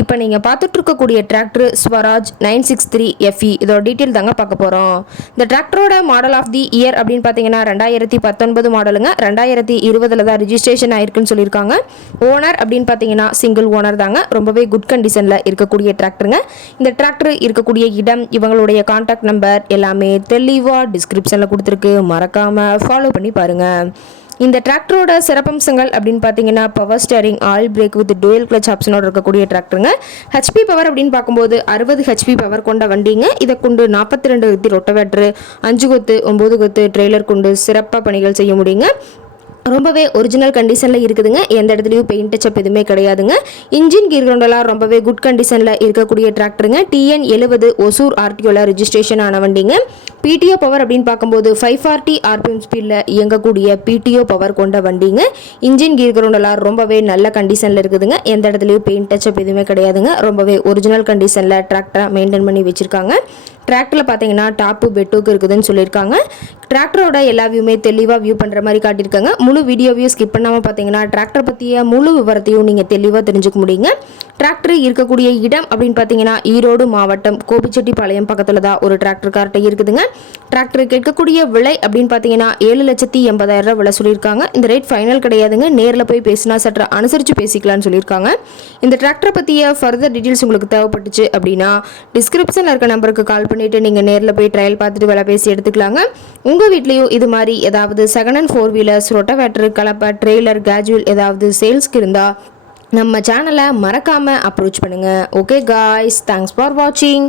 இப்போ நீங்கள் பார்த்துட்டு இருக்கக்கூடிய tractor Swaraj nine six three F E இதோட டீட்டெயில் தாங்க பார்க்க போகிறோம் இந்த டிராக்டரோட மாடல் ஆஃப் தி இயர் அப்படின்னு பார்த்தீங்கன்னா ரெண்டாயிரத்தி பத்தொன்பது மாடலுங்க ரெண்டாயிரத்தி இருபதில் தான் ரிஜிஸ்ட்ரேஷன் ஆயிருக்குன்னு சொல்லியிருக்காங்க. ஓனர் அப்படின்னு பார்த்தீங்கன்னா சிங்கிள் ஓனர் தாங்க. ரொம்பவே குட் கண்டிஷனில் இருக்கக்கூடிய டிராக்டருங்க இந்த டிராக்டர் இருக்கக்கூடிய இடம் இவங்களுடைய காண்டாக்ட் நம்பர் எல்லாமே தெளிவாக டிஸ்கிரிப்ஷனில் கொடுத்துருக்கு. மறக்காமல் ஃபாலோ பண்ணி பாருங்கள் இந்த டிராக்டரோட சிறப்பம்சங்கள் அப்படின்னு பார்த்தீங்கன்னா power steering oil brake with dual clutch ஆப்ஷனோட இருக்கக்கூடிய டிராக்டருங்க. ஹெச்பி பவர் அப்படின்னு பார்க்கும்போது அறுபது ஹெச்பி பவர் கொண்ட வண்டிங்க. இதை கொண்டு நாற்பத்தி ரெண்டு வித்தி ரொட்டவேட்ரு அஞ்சு கொத்து ஒம்பது கொத்து ட்ரெய்லர் கொண்டு சிறப்பாக பணிகள் செய்ய முடியுங்க. ரொம்பவே ஒரிஜினல் கண்டிஷனில் இருக்குதுங்க. எந்த இடத்துலையும் பெயிண்ட் டச்சப் எதுவுமே கிடையாதுங்க. இன்ஜின் கீர் கிரவுண்டெல்லாம் ரொம்பவே குட் கண்டிஷனில் இருக்கக்கூடிய டிராக்டருங்க டிஎன் எழுபது ஒசூர் ஆர்டிஓவில் ரிஜிஸ்ட்ரேஷன் ஆன வண்டிங்க. பிடிஓ பவர் அப்படின்னு பார்க்கும்போது ஃபைவ் ஃபார்ட்டி ஆர்பிஎம் ஸ்பீடில் இயங்கக்கூடிய பிடிஓ பவர் கொண்ட வண்டிங்க. இன்ஜின் கீர் கிரவுண்டெல்லாம் ரொம்பவே நல்ல கண்டிஷனில் இருக்குதுங்க. எந்த இடத்துலையும் பெயிண்ட் டச்சப் எதுவுமே கிடையாதுங்க. ரொம்பவே ஒரிஜினல் கண்டிஷனில் டிராக்டராக மெயின்டைன் பண்ணி வச்சுருக்காங்க. டிராக்டரில் பார்த்தீங்கன்னா டாப்பு பெட்டுக்கு இருக்குதுன்னு சொல்லியிருக்காங்க. டிராக்டரோட எல்லா வியூமே தெளிவாக வியூ பண்ணுற மாதிரி காட்டியிருக்காங்க. முழு வீடியோவையும் ஸ்கிப் பண்ணாமல் பார்த்தீங்கன்னா டிராக்டர் பற்றிய முழு விவரத்தையும் நீங்கள் தெளிவாக தெரிஞ்சுக்க முடியுங்க. டிராக்டர் இருக்கக்கூடிய இடம் அப்படின்னு பார்த்தீங்கன்னா ஈரோடு மாவட்டம் கோபிச்செட்டிப்பாளையம் பக்கத்தில் தான் ஒரு டிராக்டர் கார்ட்டை இருக்குதுங்க. டிராக்டர் கேட்கக்கூடிய விலை அப்படின்னு பார்த்தீங்கன்னா ஏழு லட்சத்தி எண்பதாயிரம் ரூபா விலை சொல்லியிருக்காங்க. இந்த ரேட் ஃபைனல் கிடையாதுங்க. நேரில் போய் பேசினா சற்று அனுசரித்து பேசிக்கலாம்னு சொல்லியிருக்காங்க. இந்த டிராக்டரை பற்றிய ஃபர்தர் டீட்டெயில்ஸ் உங்களுக்கு தேவைப்பட்டுச்சு அப்படின்னா டிஸ்கிரிப்ஷனில் இருக்க நம்பருக்கு கால் பண்ணி பண்ணிவிட்டு நீங்கள் நேரில் போய் ட்ரையல் பார்த்துட்டு விலை பேசி எடுத்துக்கலாங்க. உங்கள் வீட்லேயும் இது மாதிரி ஏதாவது second and four wheelers rotavator கலப்பை ட்ரெய்லர் கேஜுவல் ஏதாவது சேல்ஸ்க்கு இருந்தால் நம்ம சேனலை மறக்காமல் அப்ரோச் பண்ணுங்கள் ஓகே காய்ஸ் தேங்க்ஸ் ஃபார் வாட்சிங்